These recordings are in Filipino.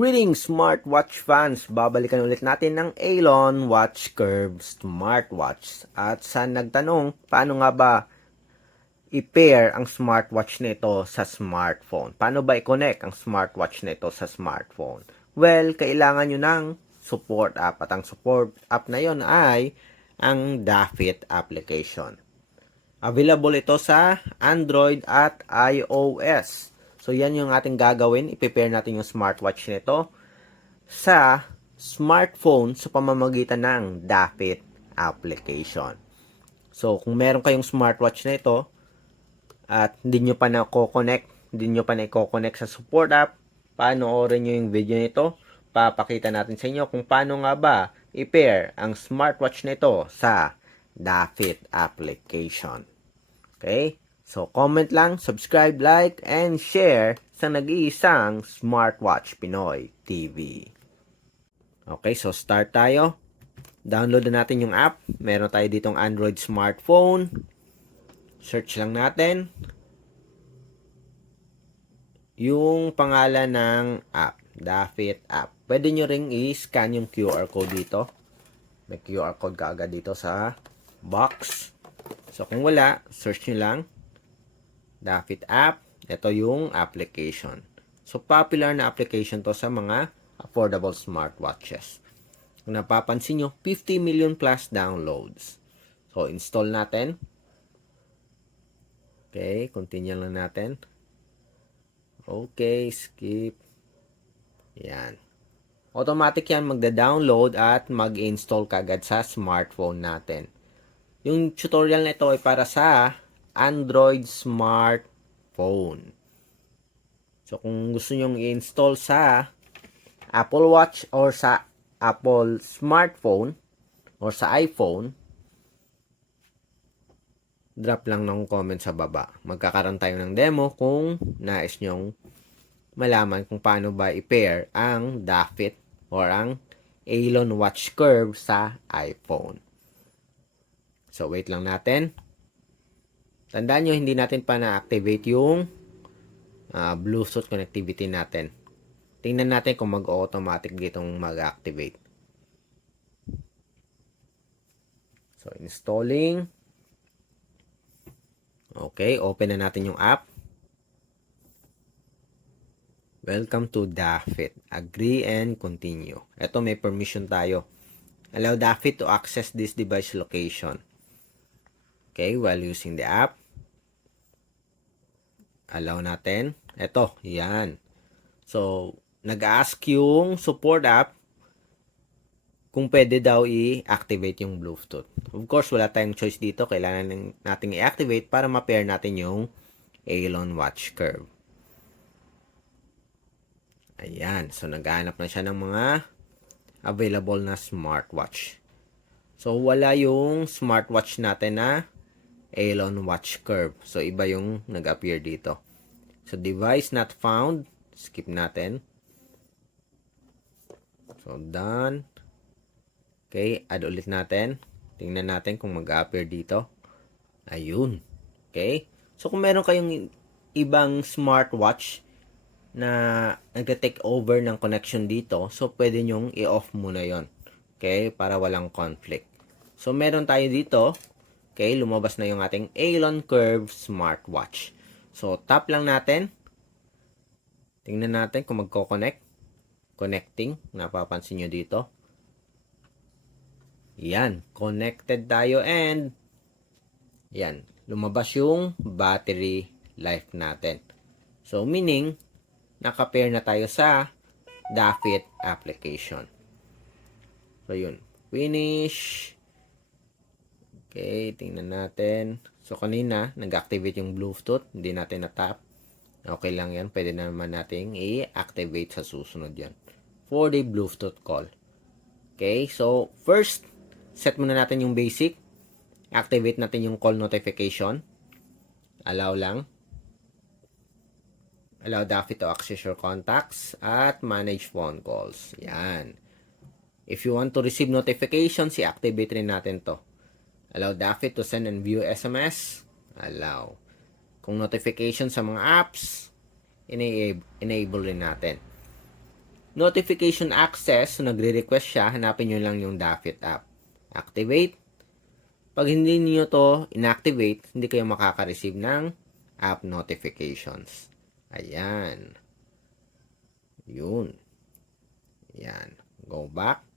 Greetings smartwatch fans! Babalikan ulit natin ng Alon Watch Curve Smartwatch. At sa nagtanong, paano nga ba i-pair ang smartwatch nito sa smartphone? Paano ba i-connect ang smartwatch nito sa smartphone? Well, kailangan nyo ng support app. At ang support app na yon ay ang Dafit application. Available ito sa Android at iOS. So, yan yung ating gagawin. I-prepare natin yung smartwatch nito sa smartphone sa pamamagitan ng Dafit application. So, kung meron kayong smartwatch na ito at hindi nyo pa na-connect sa support app, panoorin nyo yung video nito. Papakita natin sa inyo kung paano nga ba i-pair ang smartwatch nito sa Dafit application. Okay? So, comment lang, subscribe, like, and share sa nag-iisang Smartwatch Pinoy TV. Okay, so start tayo. Download na natin yung app. Meron tayo ditong Android smartphone. Search lang natin yung pangalan ng app, Dafit app. Pwede nyo ring i-scan yung QR code dito. May QR code kaagad dito sa box. So, kung wala, search nyo lang Dafit app. Ito yung application. So, popular na application to sa mga affordable smartwatches. Kung napapansin nyo, 50 million plus downloads. So, install natin. Okay, continue lang natin. Okay, skip. Yan. Automatic yan magda-download at mag-install kagad sa smartphone natin. Yung tutorial na ito ay para sa Android smartphone. So, kung gusto nyong i-install sa Apple Watch or sa Apple smartphone or sa iPhone, drop lang ng comment sa baba. Magkakaroon tayo ng demo kung nais nyong malaman kung paano ba i-pair ang Dafit or ang Alon Watch Curve sa iPhone. So, wait lang natin. Tandaan nyo, hindi natin pa na-activate yung Bluetooth connectivity natin. Tingnan natin kung mag-automatic ditong mag-activate. So, installing. Okay, open na natin yung app. Welcome to Dafit. Agree and continue. Ito, may permission tayo. Allow Dafit to access this device location. Okay, while using the app. Allow natin. Ito, yan. So, nag-ask yung support app kung pwede daw i-activate yung Bluetooth. Of course, wala tayong choice dito. Kailangan natin i-activate para ma-pair natin yung Alon Watch Curve. Ayan. So, naghahanap na siya ng mga available na smartwatch. So, wala yung smartwatch natin na Alon Watch Curve. So, iba yung nag-appear dito. So, device not found. Skip natin. So, done. Okay, add ulit natin. Tingnan natin kung mag-appear dito. Ayun. Okay. So, kung meron kayong ibang smartwatch na nagte-take over ng connection dito, so, pwede nyong i-off muna yon. Okay, para walang conflict. So, meron tayo dito. Okay, lumabas na yung ating Alon Curve Smartwatch. So, tap lang natin. Tingnan natin kung magko-connect. Connecting. Napapansin nyo dito. Yan. Connected tayo and yan. Lumabas yung battery life natin. So, meaning, naka-pair na tayo sa Dafit application. So, yun. Finish. Okay, tingnan natin. So, kanina, nag-activate yung Bluetooth. Hindi natin na-tap. Okay lang yan. Pwede naman natin i-activate sa susunod yan. For the Bluetooth call. Okay, so, first, set muna natin yung basic. Activate natin yung call notification. Allow lang. Allow Dafit to access your contacts at manage phone calls. Yan. If you want to receive notifications, i-activate rin natin to. Allow Dafit to send and view SMS. Allow. Kung notification sa mga apps, enable rin natin. Notification access, so nagre-request siya, hanapin nyo lang yung Dafit app. Activate. Pag hindi niyo to inactivate, hindi kayo makaka-receive ng app notifications. Ayan. Yun. Ayan. Go back.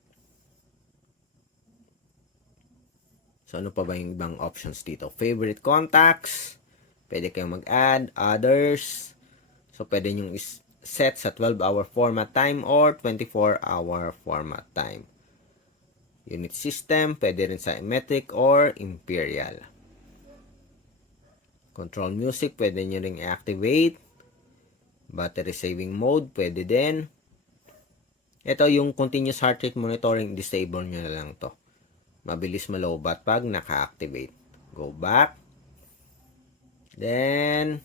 So, ano pa ba yung ibang options dito? Favorite contacts. Pwede kayong mag-add. Others. So, pwede nyo set sa 12-hour format time or 24-hour format time. Unit system. Pwede rin sa metric or imperial. Control music. Pwede nyo rin i-activate. Battery saving mode. Pwede din. Ito yung continuous heart rate monitoring. Disable nyo na lang to. Mabilis malobat pag naka-activate. Go back. Then,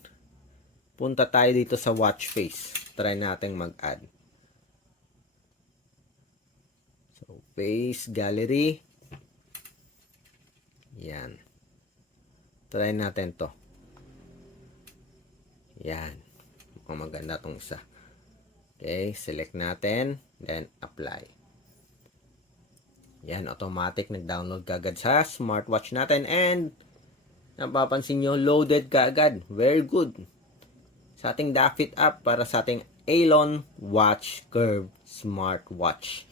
punta tayo dito sa watch face. Try natin mag-add. So, face, gallery. Yan. Try natin to. Yan. Mukhang maganda tong isa. Okay, select natin. Then, apply. Yan, automatic nag-download kaagad sa smartwatch natin and napapansin nyo, loaded kaagad. Very good. Sa ating Dafit app para sa ating Aeon Watch Curve Smartwatch.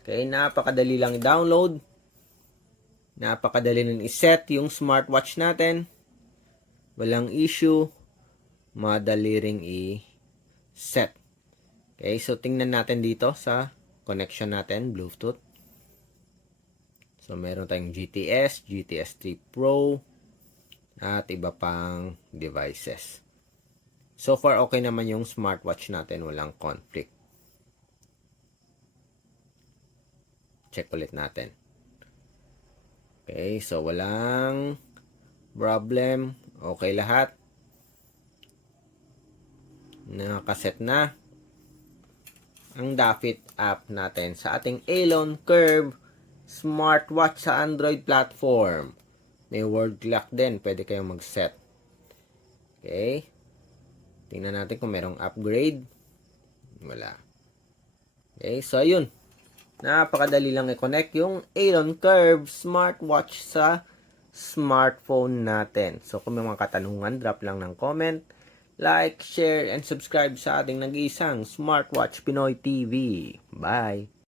Okay, napakadali lang i-download. Napakadali rin i-set yung smartwatch natin. Walang issue. Madali ring i-set. Okay, so tingnan natin dito sa connection natin, Bluetooth. So, meron tayong GTS, GTS 3 Pro, at iba pang devices. So far, okay naman yung smartwatch natin. Walang conflict. Check ulit natin. Okay, so walang problem. Okay lahat. Nakaset na ang Dafit app natin sa ating Aeon Curve smartwatch sa Android platform. May word clock din. Pwede kayong mag-set. Okay. Tingnan natin kung merong upgrade. Wala. Okay. So, ayun. Napakadali lang i-connect yung Aeon Curve smartwatch sa smartphone natin. So, kung may mga katanungan, drop lang ng comment. Like, share, and subscribe sa ating nag-iisang Smartwatch Pinoy TV. Bye!